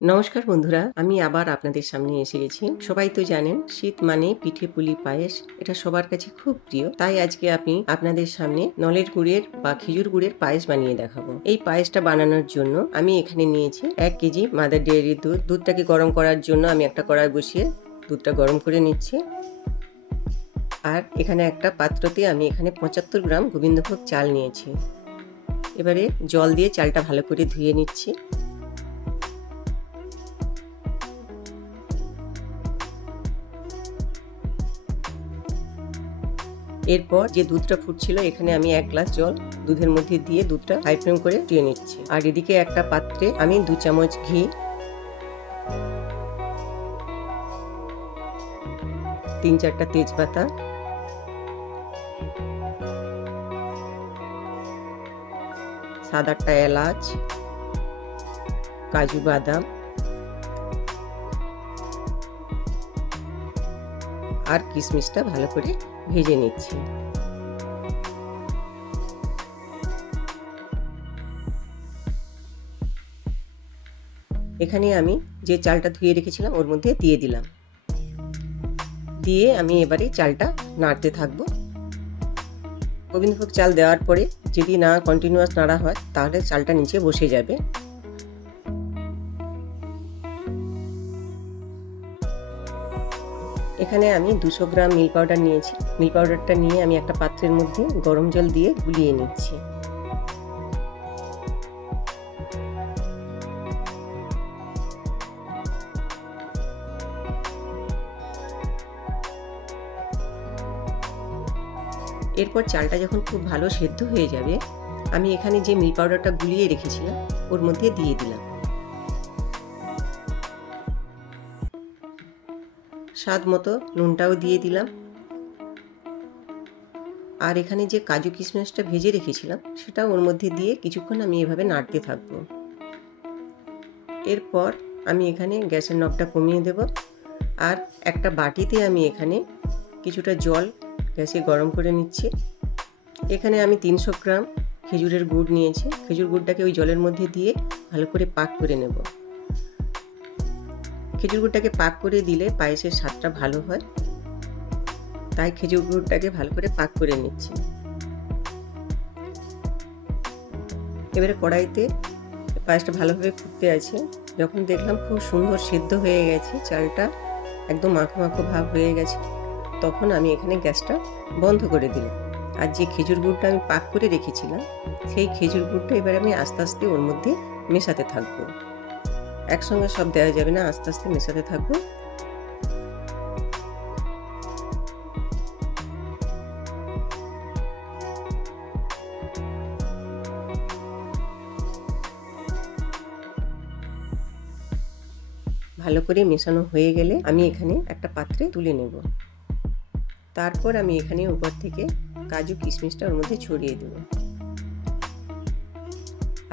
নমস্কার বন্ধুরা, আমি আবার আপনাদের সামনে এসে গেছি। সবাই তো জানেন শীত মানে পিঠে পুলি পায়েস, এটা সবার কাছে খুব প্রিয়। তাই আজকে আমি আপনাদের সামনে নলের গুড়ের বা খেজুর গুড়ের পায়েস বানিয়ে দেখাবো। এই পায়েসটা বানানোর জন্য আমি এখানে নিয়েছি 1 কেজি মাদার ডেয়ারির দুধ। দুধটাকে গরম করার জন্য আমি একটা কড়াই বসিয়ে দুধটা গরম করে নিচ্ছি। আর এখানে একটা পাত্রতে আমি এখানে 75 গ্রাম গোবিন্দভোগ চাল নিয়েছি। এবারে জল দিয়ে চালটা ভালো করে ধুয়ে নিচ্ছি। এরপর যে দুধটা ফুটছিল এখানে আমি 1 গ্লাস জল দুধের মধ্যে দিয়ে দুধটা হাই ফ্লেম করে ফুটিয়ে নিচ্ছি। আর এদিকে একটা পাত্রে আমি 2 চামচ ঘি, 3-4টা তেজপাতা, সাত আটটা এলাচ, কাজু বাদাম আর কিশমিশটা ভালো করে ভেজে নিচ্ছি। এখানে আমি যে চালটা ধুয়ে রেখেছিলাম ওর মধ্যে দিয়ে দিলাম। দিয়ে আমি এবারে চালটা নাড়তে থাকবো। গোবিন্দভোগ চাল দেওয়ার পরে যদি না কন্টিনিউয়াস নাড়া হয় তাহলে চালটা নিচে বসে যাবে। এখানে আমি 200 গ্রাম মিল্ক পাউডার নিয়েছি। মিল্ক পাউডারটা নিয়ে আমি একটা পাত্রের মধ্যে গরম জল দিয়ে গুলিয়ে নিচ্ছি। এরপর চালটা যখন খুব ভালো সেদ্ধ হয়ে যাবে আমি এখানে যে মিল্ক পাউডারটা গুলিয়ে রেখেছিলাম ওর মধ্যে দিয়ে দিলাম। স্বাদ মতো নুনটাও দিয়ে দিলাম। আর এখানে যে কাজু কিশমিশটা ভেজে রেখেছিলাম সেটা ওর মধ্যে দিয়ে কিছুক্ষণ আমি এভাবে নাড়তে থাকব। এরপর আমি এখানে গ্যাসের নবটা কমিয়ে দেব। আর একটা বাটিতে আমি এখানে কিছুটা জল গ্যাসে গরম করে নিচ্ছি। এখানে আমি 300 গ্রাম খেজুরের গুড় নিয়েছি। খেজুর গুড়টাকে ওই জলের মধ্যে দিয়ে ভালো করে পাক করে নেব। খেজুর গুড়টাকে পাক করে দিলে পায়েসের স্বাদটা ভালো হয়, তাই খেজুর গুড়টাকে ভালো করে পাক করে নিচ্ছি। এবারে কড়াইতে পায়েসটা ভালোভাবে ফুটতে আছে। যখন দেখলাম খুব সুন্দর সিদ্ধ হয়ে গেছে, চালটা একদম মাখো মাখো ভাব হয়ে গেছে, তখন আমি এখানে গ্যাসটা বন্ধ করে দিলাম। আর যে খেজুর গুড়টা আমি পাক করে রেখেছিলাম সেই খেজুর গুড়টা এবারে আমি আস্তে আস্তে ওর মধ্যে মেশাতে থাকবো। একসঙ্গে সব দেওয়া যাবে না, আস্তে আস্তে মেশাতে থাকবো। ভালো করে মেশানো হয়ে গেলে আমি এখানে একটা পাত্রে তুলে নেব। তারপর আমি এখানে উপর থেকে কাজু কিশমিশটা ওর মধ্যে ছড়িয়ে দেব।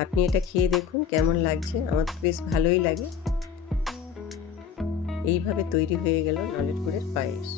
আপনি এটা খেয়ে দেখুন কেমন লাগছে, আমার তো বেশ ভালোই লাগে। এইভাবে তৈরি হয়ে গেল নলের গুড়ের পায়েস।